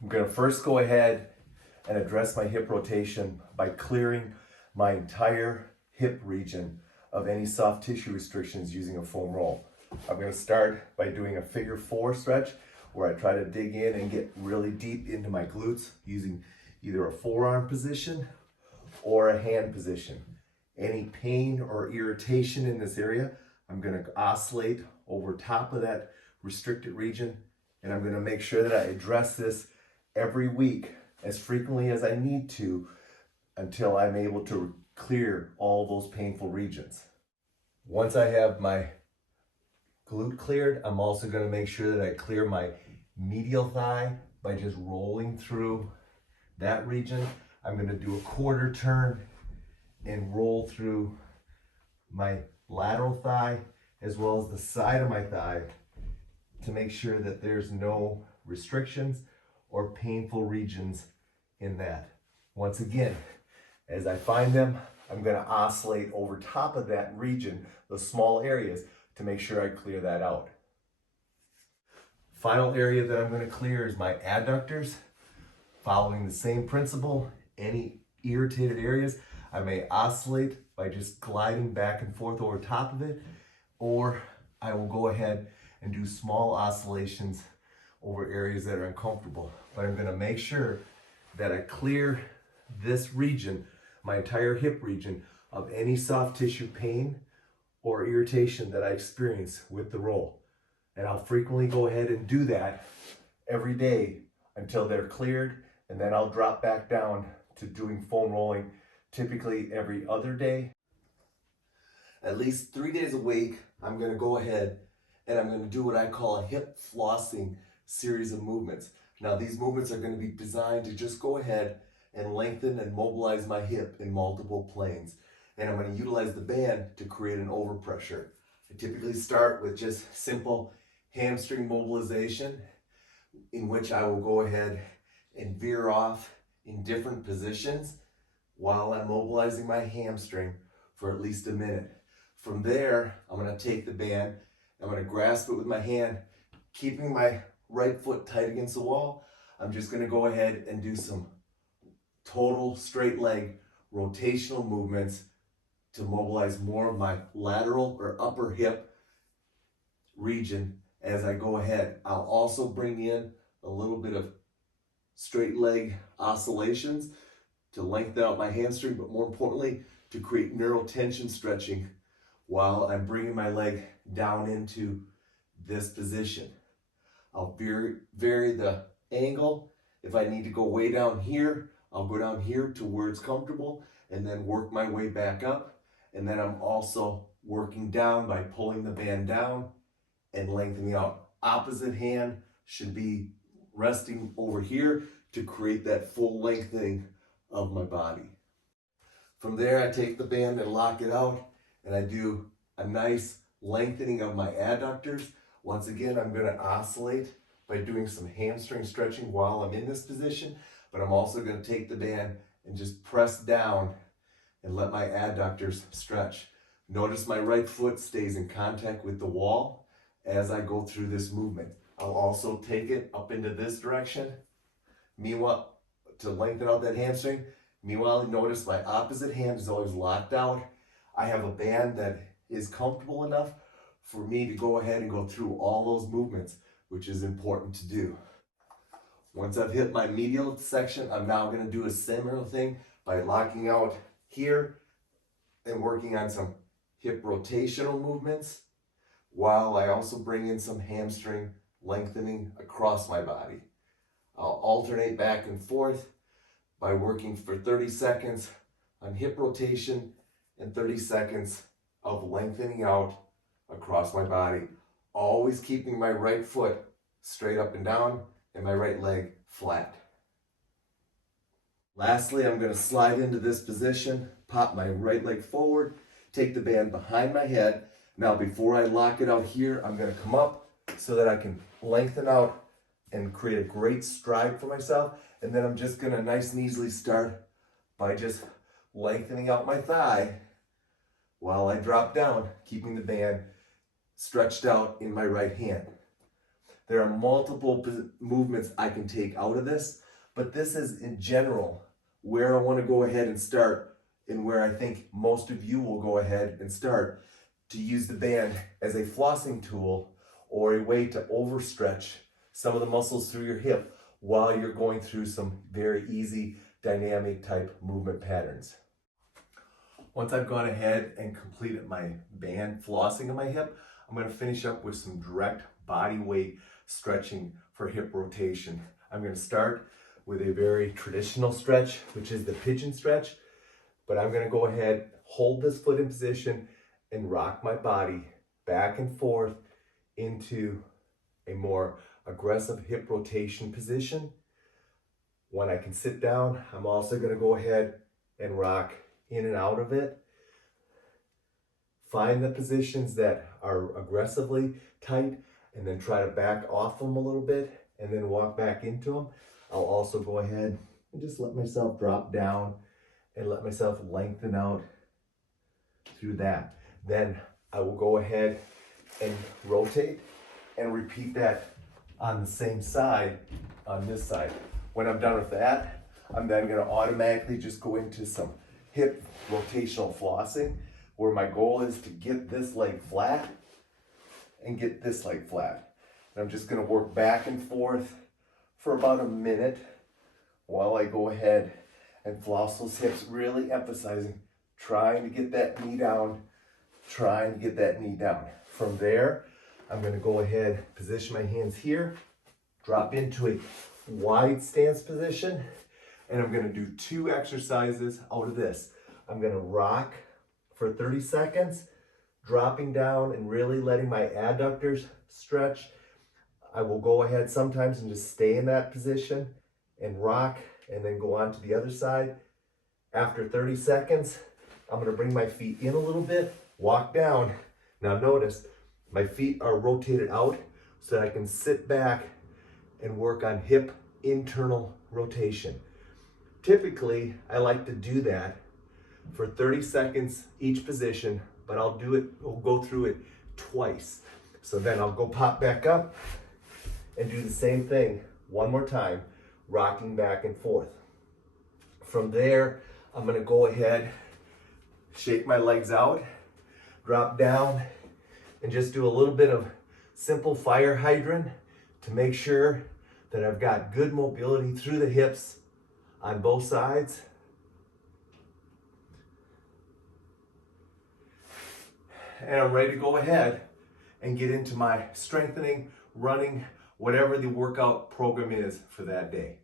I'm going to first go ahead and address my hip rotation by clearing my entire hip region of any soft tissue restrictions using a foam roll. I'm going to start by doing a figure 4 stretch where I try to dig in and get really deep into my glutes using either a forearm position or a hand position. Any pain or irritation in this area, I'm going to oscillate over top of that restricted region, and I'm going to make sure that I address this every week as frequently as I need to until I'm able to clear all those painful regions. Once I have my glute cleared, I'm also going to make sure that I clear my medial thigh by just rolling through that region. I'm going to do a quarter turn and roll through my lateral thigh as well as the side of my thigh to make sure that there's no restrictions or painful regions in that. Once again, as I find them, I'm going to oscillate over top of that region, those small areas, to make sure I clear that out. Final area that I'm going to clear is my adductors. Following the same principle, any irritated areas, I may oscillate by just gliding back and forth over top of it, or I will go ahead and do small oscillations over areas that are uncomfortable. But I'm going to make sure that I clear this region, my entire hip region, of any soft tissue pain or irritation that I experience with the roll. And I'll frequently go ahead and do that every day until they're cleared, and then I'll drop back down to doing foam rolling typically every other day. At least 3 days a week, I'm going to go ahead and I'm going to do what I call a hip flossing series of movements. Now these movements are going to be designed to just go ahead and lengthen and mobilize my hip in multiple planes. And I'm going to utilize the band to create an overpressure. I typically start with just simple hamstring mobilization, in which I will go ahead and veer off in different positions while I'm mobilizing my hamstring for at least a minute. From there, I'm going to take the band, I'm going to grasp it with my hand, keeping my right foot tight against the wall. I'm just going to go ahead and do some total straight leg rotational movements to mobilize more of my lateral or upper hip region as I go ahead. I'll also bring in a little bit of straight leg oscillations to lengthen out my hamstring, but more importantly, to create neuro-tension stretching while I'm bringing my leg down into this position. I'll vary the angle. If I need to go way down here, I'll go down here to where it's comfortable and then work my way back up. And then I'm also working down by pulling the band down and lengthening out. Opposite hand should be resting over here to create that full lengthening of my body. From there, I take the band and lock it out, and I do a nice lengthening of my adductors. Once again, I'm going to oscillate by doing some hamstring stretching while I'm in this position, but I'm also going to take the band and just press down and let my adductors stretch. Notice my right foot stays in contact with the wall as I go through this movement. I'll also take it up into this direction. Meanwhile, to lengthen out that hamstring. Meanwhile, notice my opposite hand is always locked out. I have a band that is comfortable enough for me to go ahead and go through all those movements, which is important to do. Once I've hit my medial section, I'm now going to do a similar thing by locking out here and working on some hip rotational movements, while I also bring in some hamstring lengthening across my body. I'll alternate back and forth by working for 30 seconds on hip rotation and 30 seconds of lengthening out across my body, always keeping my right foot straight up and down and my right leg flat. Lastly, I'm going to slide into this position, pop my right leg forward, take the band behind my head. Now before I lock it out here, I'm going to come up so that I can lengthen out and create a great stride for myself. And then I'm just going to nice and easily start by just lengthening out my thigh while I drop down, keeping the band stretched out in my right hand. There are multiple movements I can take out of this, but this is in general where I want to go ahead and start, and where I think most of you will go ahead and start, to use the band as a flossing tool or a way to overstretch some of the muscles through your hip while you're going through some very easy dynamic type movement patterns. Once I've gone ahead and completed my band flossing of my hip, I'm going to finish up with some direct body weight stretching for hip rotation. I'm going to start with a very traditional stretch, which is the pigeon stretch, but I'm going to go ahead, hold this foot in position, and rock my body back and forth into a more aggressive hip rotation position. When I can sit down, I'm also going to go ahead and rock in and out of it. Find the positions that are aggressively tight and then try to back off them a little bit and then walk back into them. I'll also go ahead and just let myself drop down and let myself lengthen out through that. Then I will go ahead and rotate and repeat that on the same side, on this side. When I'm done with that, I'm then going to automatically just go into some hip rotational flossing, where my goal is to get this leg flat and get this leg flat. And I'm just going to work back and forth for about a minute while I go ahead and floss those hips, really emphasizing trying to get that knee down, trying to get that knee down. From there, I'm going to go ahead, position my hands here, drop into a wide stance position, and I'm going to do 2 exercises out of this. I'm going to rock for 30 seconds, dropping down and really letting my adductors stretch. I will go ahead sometimes and just stay in that position and rock and then go on to the other side. After 30 seconds, I'm going to bring my feet in a little bit, walk down. Now notice, my feet are rotated out so that I can sit back and work on hip internal rotation. Typically, I like to do that for 30 seconds each position, but I'll go through it twice. So then I'll go pop back up and do the same thing one more time, rocking back and forth. From there, I'm going to go ahead, shake my legs out, drop down, and just do a little bit of simple fire hydrant to make sure that I've got good mobility through the hips on both sides. And I'm ready to go ahead and get into my strengthening, running, whatever the workout program is for that day.